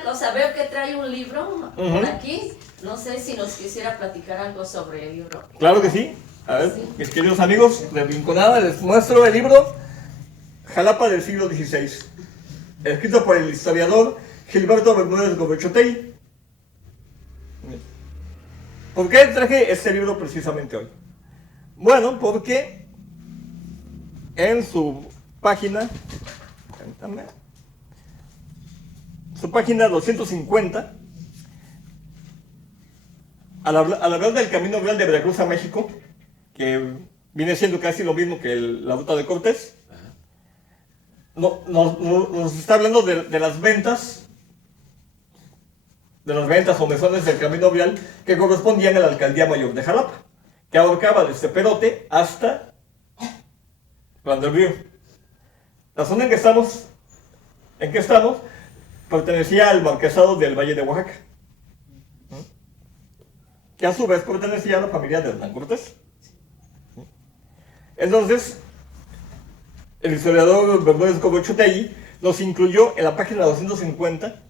otra cosa, veo que trae un libro por aquí. No sé si nos quisiera platicar algo sobre el libro. Claro que sí. A ver, Sí. mis queridos amigos de Rinconada, les muestro el libro Jalapa del siglo XVI, escrito por el historiador Gilberto Bermúdez Goberchotei. ¿Por qué traje este libro precisamente hoy? Bueno, porque en su página, cuéntame, su página 250, al hablar del camino real de Veracruz a México, que viene siendo casi lo mismo que la ruta de Cortés, nos está hablando de las ventas o mesones del camino real que correspondían a la alcaldía mayor de Jalapa, que abarcaba desde Perote hasta Plan del Río. La zona en que estamos, pertenecía al marquesado del Valle de Oaxaca, que a su vez pertenecía a la familia de Hernán Cortés. Entonces, el historiador Bermúdez Goberchotei nos incluyó en la página 250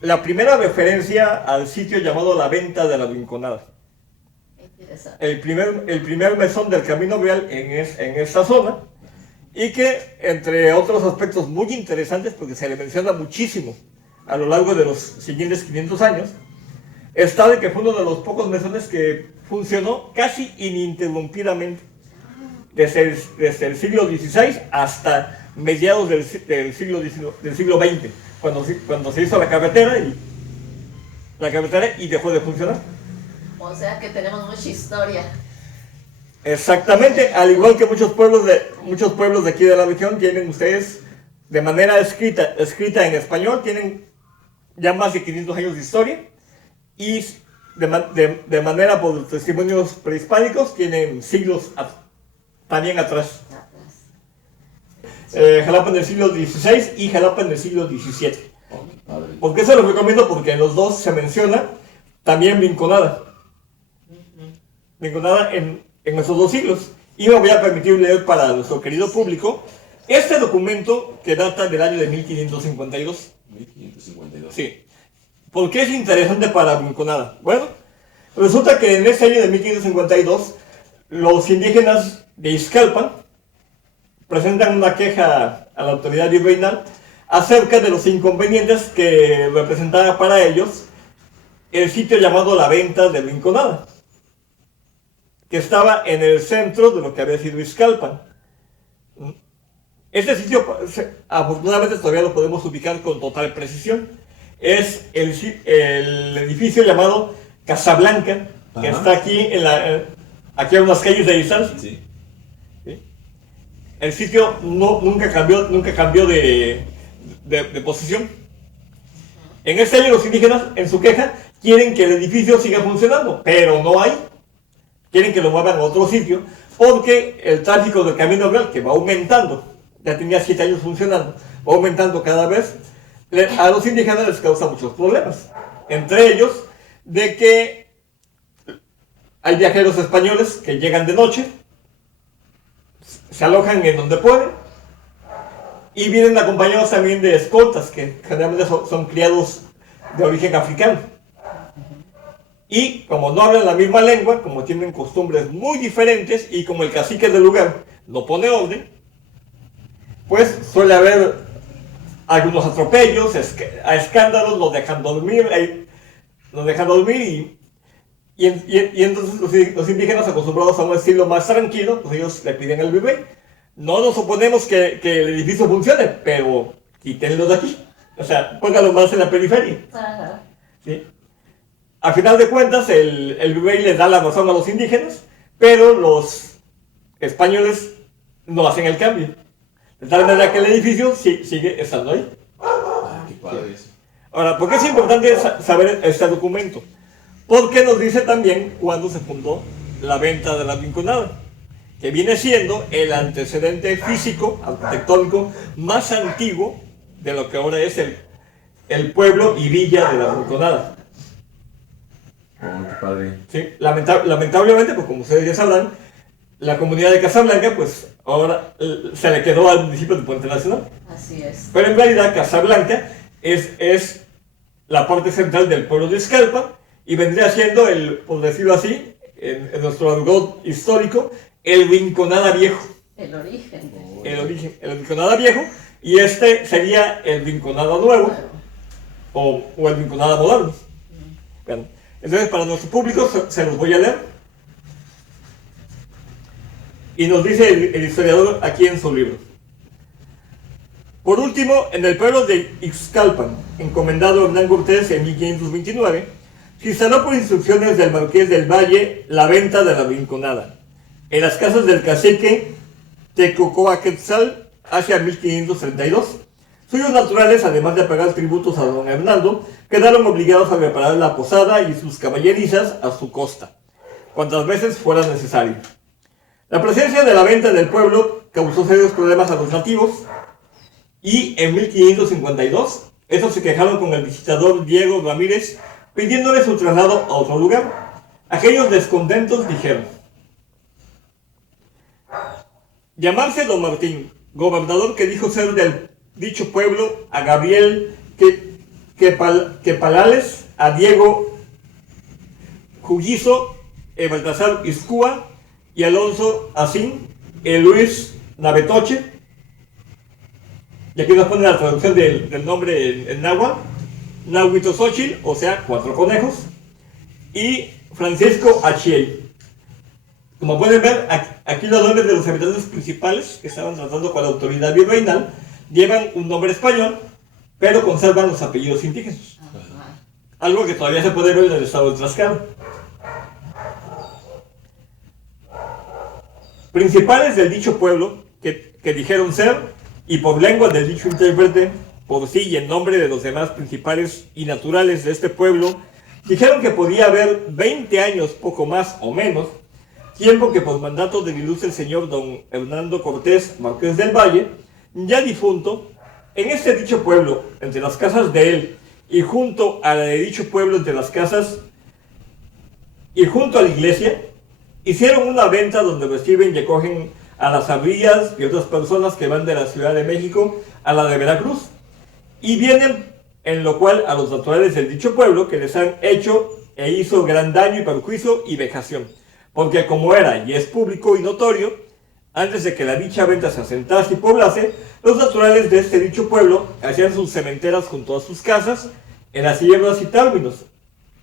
la primera referencia al sitio llamado La Venta de la Rinconada. El primer mesón del camino real en esta zona, y que, entre otros aspectos muy interesantes, porque se le menciona muchísimo a lo largo de los siguientes 500 años, está de que fue uno de los pocos mesones que funcionó casi ininterrumpidamente desde el siglo XVI hasta mediados del siglo XX, cuando se hizo la carretera y dejó de funcionar. O sea que tenemos mucha historia. Exactamente, al igual que muchos pueblos de aquí de la región tienen ustedes de manera escrita en español, tienen ya más de 500 años de historia, y de manera por testimonios prehispánicos tienen siglos también atrás. Jalapa en el siglo XVI y Jalapa en el siglo XVII. ¿Por qué se lo recomiendo? Porque en los dos se menciona también Rinconada. Rinconada en esos dos siglos. Y me voy a permitir leer para nuestro querido público este documento que data del año de 1552. 1552. Sí. ¿Por qué es interesante para Rinconada? Bueno, resulta que en ese año de 1552 los indígenas de Ixcalpan presentan una queja a la autoridad virreinal acerca de los inconvenientes que representaba para ellos el sitio llamado La Venta de Rinconada, que estaba en el centro de lo que había sido Ixcalpan. Este sitio, afortunadamente, todavía lo podemos ubicar con total precisión. Es el edificio llamado Casablanca, que está aquí aquí a unas calles de distancia. Sí. ¿Sí? El sitio nunca cambió de posición. En este año los indígenas, en su queja, quieren que el edificio siga funcionando, pero no hay. Quieren que lo muevan a otro sitio, porque el tráfico del camino real, que va aumentando, ya tenía 7 años funcionando, va aumentando cada vez, a los indígenas les causa muchos problemas. Entre ellos, de que hay viajeros españoles que llegan de noche, se alojan en donde pueden, y vienen acompañados también de escoltas, que generalmente son criados de origen africano. Y como no hablan la misma lengua, como tienen costumbres muy diferentes, y como el cacique del lugar no pone orden, pues suele haber algunos atropellos, escándalos, los dejan dormir, y entonces los indígenas, acostumbrados a un estilo más tranquilo, pues ellos le piden al virrey: no nos oponemos que el edificio funcione, pero quítenlo de aquí, o sea, póngalo más en la periferia. Ajá. ¿Sí? A final de cuentas, el virrey les da la razón a los indígenas, pero los españoles no hacen el cambio. De tal manera que el edificio sigue estando ahí. Ah, qué padre eso. Ahora, ¿por qué es importante saber este documento? Porque nos dice también cuándo se fundó la Venta de la Rinconada, que viene siendo el antecedente físico, arquitectónico más antiguo de lo que ahora es el pueblo y villa de la Rinconada. Oh, qué padre. Sí, lamentablemente, pues como ustedes ya sabrán, la comunidad de Casablanca, pues ahora se le quedó al municipio de Puente Nacional. Así es. Pero en realidad Casablanca es la parte central del pueblo de Ixcalpan y vendría siendo por decirlo así, en nuestro argot histórico, el Rinconada Viejo. El origen. El Rinconada Viejo, y este sería el Rinconada Nuevo, o el Rinconada Moderno. Bien. Entonces, para nuestro público se los voy a leer. Y nos dice el historiador aquí en su libro. Por último, en el pueblo de Ixcalpan, encomendado a Hernán Cortés en 1529, se instaló por instrucciones del Marqués del Valle la venta de la Rinconada en las casas del cacique Tecocoaquetzal hacia 1532. Suyos naturales, además de pagar tributos a don Hernando, quedaron obligados a reparar la posada y sus caballerizas a su costa, cuantas veces fuera necesario. La presencia de la venta del pueblo causó serios problemas a los nativos, y en 1552, estos se quejaron con el visitador Diego Ramírez, pidiéndole su traslado a otro lugar. Aquellos descontentos dijeron: llamarse don Martín, gobernador que dijo ser del dicho pueblo, a Gabriel Quepalales, a Diego Jullizo, Baltasar Iscúa y Alonso Asín, Luis Navetoche. Y aquí nos pone la traducción del nombre en náhuatl, Nahuitosóchil, o sea, 4 conejos, y Francisco Achiel. Como pueden ver, aquí los nombres de los habitantes principales que estaban tratando con la autoridad virreinal llevan un nombre español, pero conservan los apellidos indígenas. Algo que todavía se puede ver en el estado de Tlaxcala. Principales del dicho pueblo que dijeron ser, y por lengua del dicho intérprete, por sí y en nombre de los demás principales y naturales de este pueblo, dijeron que podía haber 20 años, poco más o menos, tiempo que por mandato del ilustre señor don Hernando Cortés, Marqués del Valle, ya difunto, en este dicho pueblo, entre las casas de él y junto a la de dicho pueblo, entre las casas y junto a la iglesia, hicieron una venta donde reciben y acogen a las abrillas y otras personas que van de la Ciudad de México a la de Veracruz, y vienen en lo cual a los naturales del dicho pueblo que les han hecho e hizo gran daño y perjuicio y vejación, porque como era y es público y notorio, antes de que la dicha venta se asentase y poblase, los naturales de este dicho pueblo hacían sus cementeras junto a sus casas en las hierbas y términos,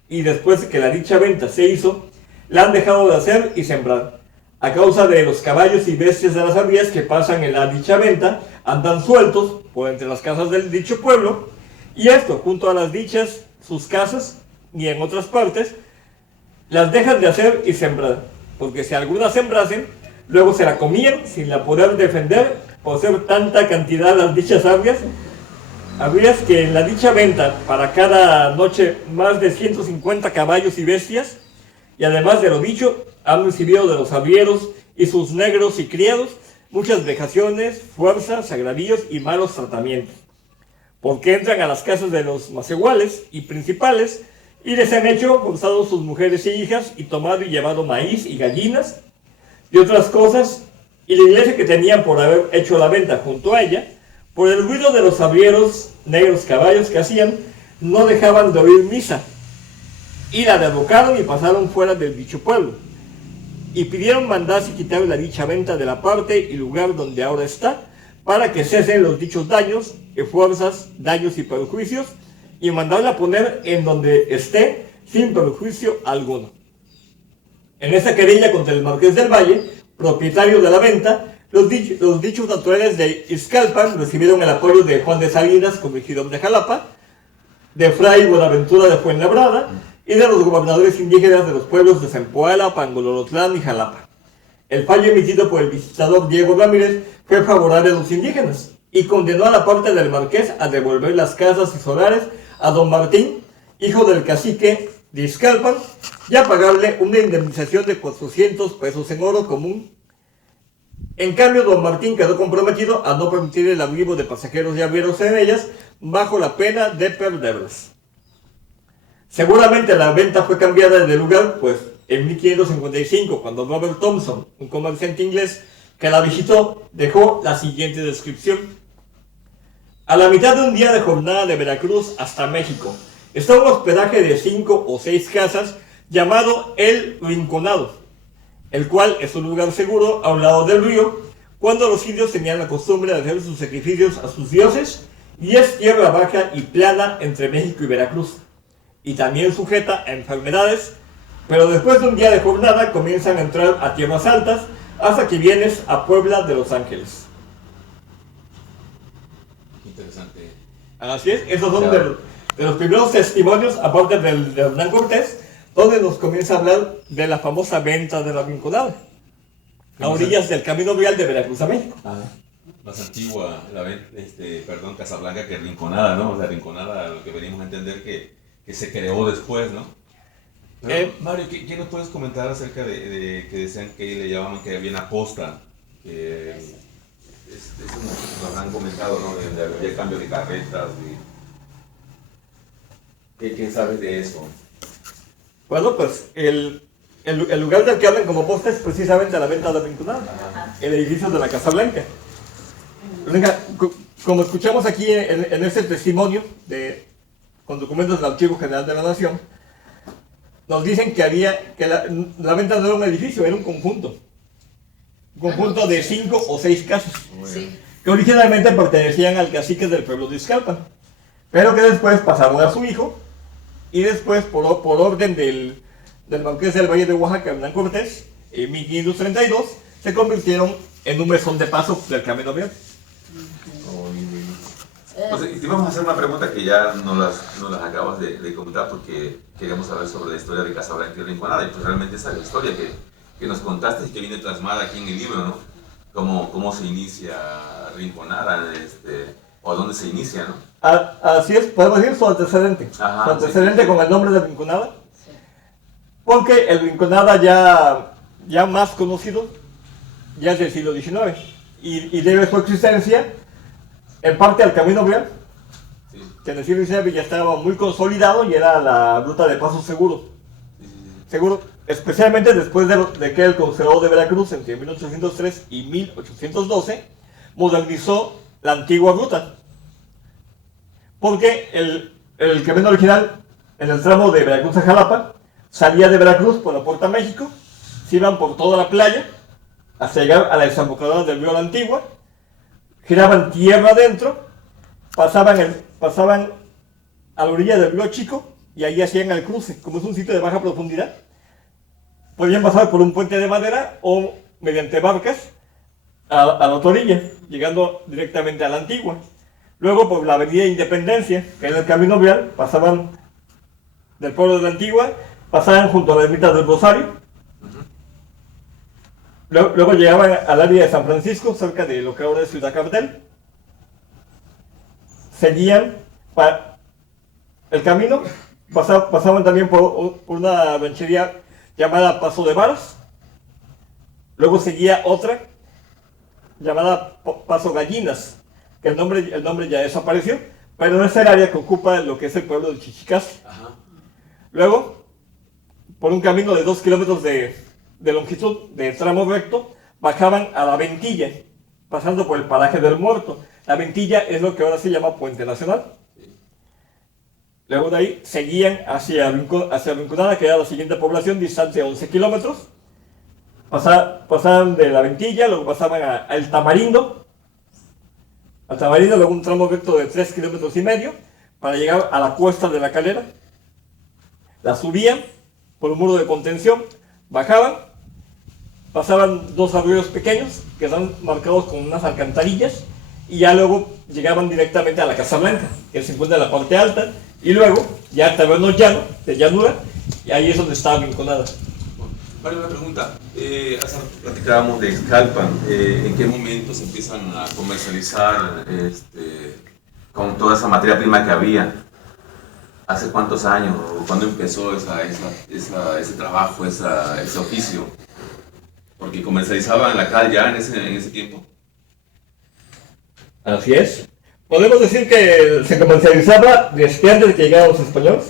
y después de que la dicha venta se hizo, la han dejado de hacer y sembrar. A causa de los caballos y bestias de las abrías que pasan en la dicha venta, andan sueltos por entre las casas del dicho pueblo, y esto, junto a las dichas, sus casas, y en otras partes, las dejan de hacer y sembrar, porque si algunas sembrasen, luego se la comían sin la poder defender por ser tanta cantidad las dichas abrías que en la dicha venta, para cada noche, más de 150 caballos y bestias, y además de lo dicho, han recibido de los arrieros y sus negros y criados muchas vejaciones, fuerzas, agravios y malos tratamientos, porque entran a las casas de los macehuales y principales y les han hecho forzado sus mujeres y hijas y tomado y llevado maíz y gallinas y otras cosas, y la iglesia que tenían por haber hecho la venta junto a ella, por el ruido de los arrieros negros caballos que hacían, no dejaban de oír misa, y la derrocaron y pasaron fuera del dicho pueblo, y pidieron mandarse quitar la dicha venta de la parte y lugar donde ahora está, para que cesen los dichos daños, fuerzas, daños y perjuicios, y mandarla poner en donde esté, sin perjuicio alguno. En esta querella contra el Marqués del Valle, propietario de la venta, los dichos naturales de Ixcalpan recibieron el apoyo de Juan de Salinas, corregidor de Jalapa, de Fray Buenaventura de Fuenlabrada, y de los gobernadores indígenas de los pueblos de Zempoala, Pangololotlán y Jalapa. El fallo emitido por el visitador Diego Ramírez fue favorable a los indígenas y condenó a la parte del marqués a devolver las casas y solares a don Martín, hijo del cacique de Ixcalpan, y a pagarle una indemnización de 400 pesos en oro común. En cambio, don Martín quedó comprometido a no permitir el arribo de pasajeros y arrieros en ellas, bajo la pena de perderlas. Seguramente la venta fue cambiada de lugar, pues en 1555, cuando Robert Thompson, un comerciante inglés que la visitó, dejó la siguiente descripción. A la mitad de un día de jornada de Veracruz hasta México, está un hospedaje de 5 o 6 casas llamado El Rinconado, el cual es un lugar seguro a un lado del río, cuando los indios tenían la costumbre de hacer sus sacrificios a sus dioses, y es tierra baja y plana entre México y Veracruz, y también sujeta a enfermedades, pero después de un día de jornada comienzan a entrar a tierras altas hasta que vienes a Puebla de Los Ángeles. Interesante. Así es, esos son de los primeros testimonios, aparte de Hernán Cortés, donde nos comienza a hablar de la famosa venta de la Rinconada, a orillas del Camino Real de Veracruz a México. Más antigua, Casablanca que Rinconada, ¿no? O sea, Rinconada, lo que venimos a entender que se creó después, ¿no? Pero, Mario, ¿qué nos puedes comentar acerca de que decían que le llamaban que había una posta? Eso nos han comentado, ¿no? De había cambio de carretas. ¿Qué sabes de eso? Bueno, pues el lugar del que hablan como posta es precisamente la venta de la Rinconada, el edificio de la Casa Blanca. Como escuchamos aquí en este testimonio con documentos del Archivo General de la Nación, nos dicen que la venta no era un edificio, era un conjunto. Un conjunto de 5 o 6 casas, Sí. que originalmente pertenecían al cacique del pueblo de Izcalpan, pero que después pasaron a su hijo, y después por orden del marqués del Valle de Oaxaca, Hernán Cortés, en 1532, se convirtieron en un mesón de paso del Camino Real. Pues, te vamos a hacer una pregunta que ya nos las acabas de comentar, porque queríamos saber sobre la historia de Casablanca y Rinconada, y pues realmente esa es la historia que nos contaste y que viene plasmada aquí en el libro, ¿no? Cómo se inicia Rinconada, o dónde se inicia, ¿no? Así es, podemos decir su antecedente. Ajá, su antecedente sí. con el nombre de Rinconada, Sí. porque el Rinconada ya más conocido ya es del siglo XIX, y debe su existencia en parte al Camino Real, Sí, que en el siglo XIX ya estaba muy consolidado y era la ruta de paso seguro. sí. Seguro, especialmente después de que el Consulado de Veracruz entre 1803 y 1812 modernizó la antigua ruta. Porque el camino original, en el tramo de Veracruz a Jalapa, salía de Veracruz por la Puerta México, se iban por toda la playa hasta llegar a la desembocadura del río La Antigua, giraban tierra adentro, pasaban a la orilla del río Chico y ahí hacían el cruce. Como es un sitio de baja profundidad, podían pasar por un puente de madera o mediante barcas a la otra orilla, llegando directamente a la Antigua. Luego por la avenida Independencia, que era el Camino Real, pasaban del pueblo de la Antigua, pasaban junto a la ermita del Rosario. Luego llegaban al área de San Francisco, cerca de lo que ahora es Ciudad Cartel. Seguían el camino, pasaban también por una ranchería llamada Paso de Varas. Luego seguía otra llamada Paso Gallinas, que el nombre ya desapareció, pero es el área que ocupa lo que es el pueblo de Chichicas. Luego, por un camino de 2 kilómetros de longitud, de tramo recto, bajaban a la Ventilla, pasando por el paraje del Muerto. La Ventilla es lo que ahora se llama Puente Nacional. Luego de ahí seguían hacia Rinconada, que era la siguiente población, distancia de 11 kilómetros. Pasaban de la Ventilla, luego pasaban al Tamarindo. Al Tamarindo, luego un tramo recto de 3 kilómetros y medio, para llegar a la Cuesta de la Calera. La subían por un muro de contención, bajaban, pasaban 2 arroyos pequeños que están marcados con unas alcantarillas, y ya luego llegaban directamente a la Casa Blanca, que se encuentra en la parte alta, y luego ya terreno llano, de llanura, y ahí es donde estaba Rinconada. Mario, una pregunta. Hace rato platicábamos de Izcalpan. ¿En qué momento se empiezan a comercializar con toda esa materia prima que había? ¿Hace cuántos años? ¿Cuándo empezó ese trabajo, ese oficio? Porque comercializaban la cal ya en ese tiempo. Así es. Podemos decir que se comercializaba desde antes de que llegaran los españoles,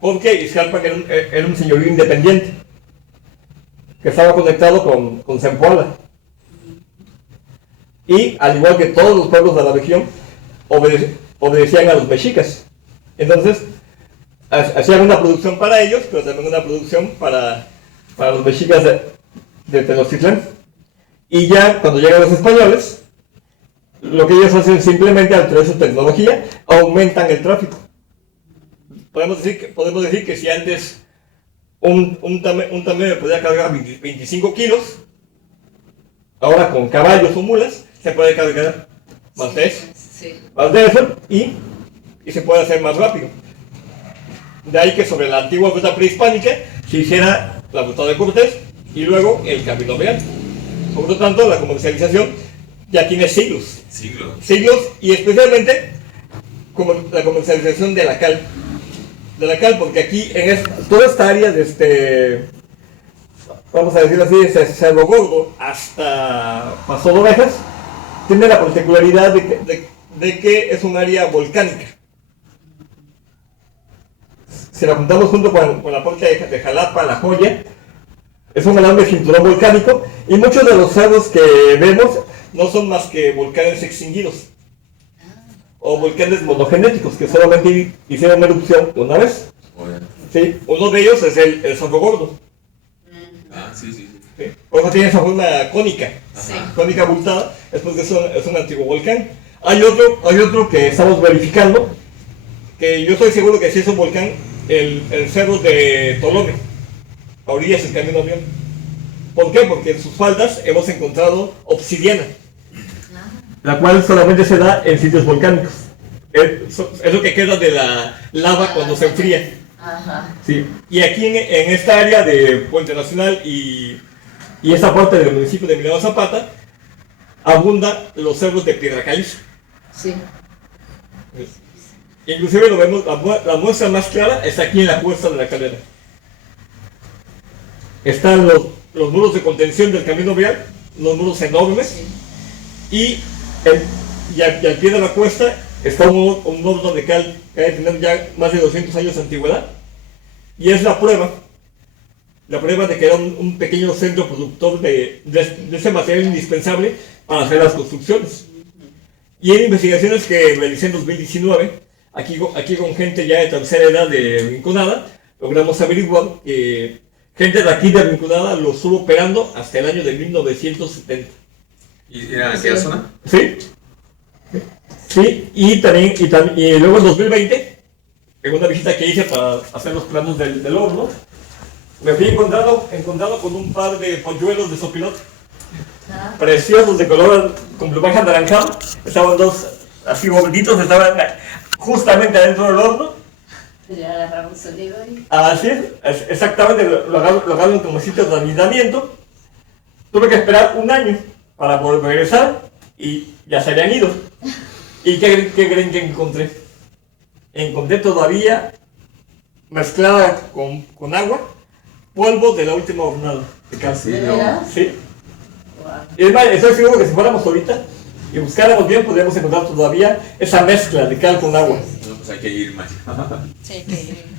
porque Izcalpan era un señorío independiente que estaba conectado con Zempoala. Y al igual que todos los pueblos de la región, obedecían a los mexicas. Entonces, hacían una producción para ellos, pero también una producción para los mexicas de Tenochtitlán. Y ya cuando llegan los españoles, lo que ellos hacen simplemente al traer su tecnología, aumentan el tráfico. Podemos decir que si antes un tamé podía cargar 25 kilos, ahora con caballos o mulas se puede cargar más de eso. Sí. Más de eso y se puede hacer más rápido. De ahí que sobre la antigua ruta prehispánica se hiciera la ruta de Cortés y luego el Camino Real. Por lo tanto, la comercialización ya tiene siglos. Siglos y especialmente como la comercialización de la cal. De la cal, porque aquí en toda esta área de vamos a decirlo así, desde Cerro Gordo hasta Paso de Ovejas, tiene la particularidad de que es un área volcánica. Si la juntamos junto con la parte de Jalapa, La Joya, es un enorme cinturón volcánico y muchos de los cerros que vemos no son más que volcanes extinguidos o volcanes monogenéticos que solamente hicieron erupción una vez. Sí, uno de ellos es el Cerro Gordo. Sí. Por eso tiene esa forma cónica, cónica abultada, es porque es un antiguo volcán. Hay otro que estamos verificando, que yo estoy seguro que sí es un volcán, el cerro de Tolome, a orillas del Camino Real. ¿Por qué? Porque en sus faldas hemos encontrado obsidiana, la cual solamente se da en sitios volcánicos. Es lo que queda de la lava cuando se enfría. Ajá. Sí. Y aquí en esta área de Puente Nacional y esta parte del municipio de Emiliano Zapata, abundan los cerros de piedra caliza. Sí. Inclusive lo vemos, la muestra más clara está aquí en la cuesta de la Calera. Están los muros de contención del Camino Real, los muros enormes, y al pie de la cuesta está un horno de cal que debe tener ya más de 200 años de antigüedad, y es la prueba de que era un pequeño centro productor de ese material indispensable para hacer las construcciones. Y en investigaciones que realicé en 2019, aquí con gente ya de tercera edad de Rinconada, logramos averiguar que gente de aquí de Rinconada lo estuvo operando hasta el año de 1970. ¿Y era en aquella zona? Sí. Sí, y luego en 2020, en una visita que hice para hacer los planos del horno, me fui encontrado con un par de polluelos de sopilote, preciosos de color, con plumaje anaranjado. Estaban dos así gorditos, estaban justamente adentro del horno. Ya agarramos sonido ahí. Así es, exactamente, lo agarran como sitio de anidamiento. Tuve que esperar un año para poder regresar y ya se habían ido. ¿Y qué creen que encontré? Encontré todavía, mezclada con agua, polvo de la última hornada de cal. ¿De veras? Sí. Wow. Y es más, estoy seguro que si fuéramos ahorita y buscáramos bien, podríamos encontrar todavía esa mezcla de cal con agua. No, pues hay que ir, Mario. Sí, que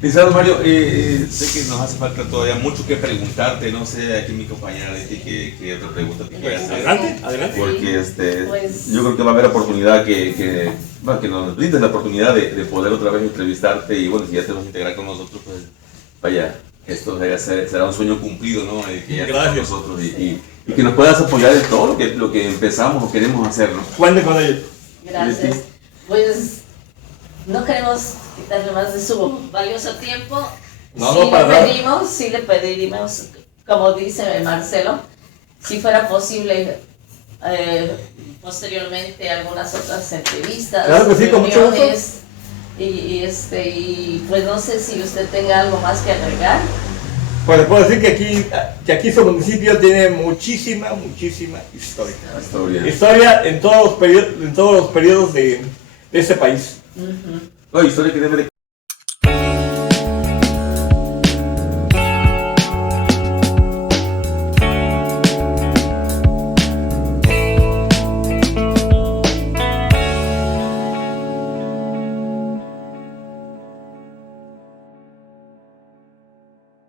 Licenciado Mario, sé que nos hace falta todavía mucho que preguntarte, no sé, aquí mi compañera de ti qué otra pregunta te quiere hacer. Adelante. Porque Pues- yo creo que va a haber oportunidad que nos brindes la oportunidad de poder otra vez entrevistarte y bueno, si ya te vas a integrar con nosotros, pues vaya, esto será un sueño cumplido, ¿no? Que ya estés con nosotros y que nos puedas apoyar en todo lo que empezamos o queremos hacer, ¿no? Cuente con ello. Gracias. Pues no queremos quitarle más de su valioso tiempo. Sí le pediríamos, como dice Marcelo, si fuera posible posteriormente algunas otras entrevistas, claro que sí, con mucho gusto. reuniones, y pues no sé si usted tenga algo más que agregar. Pues puedo decir que aquí su municipio tiene muchísima historia. Historia en todos los periodos de este país. Ujú. No, historia que debe de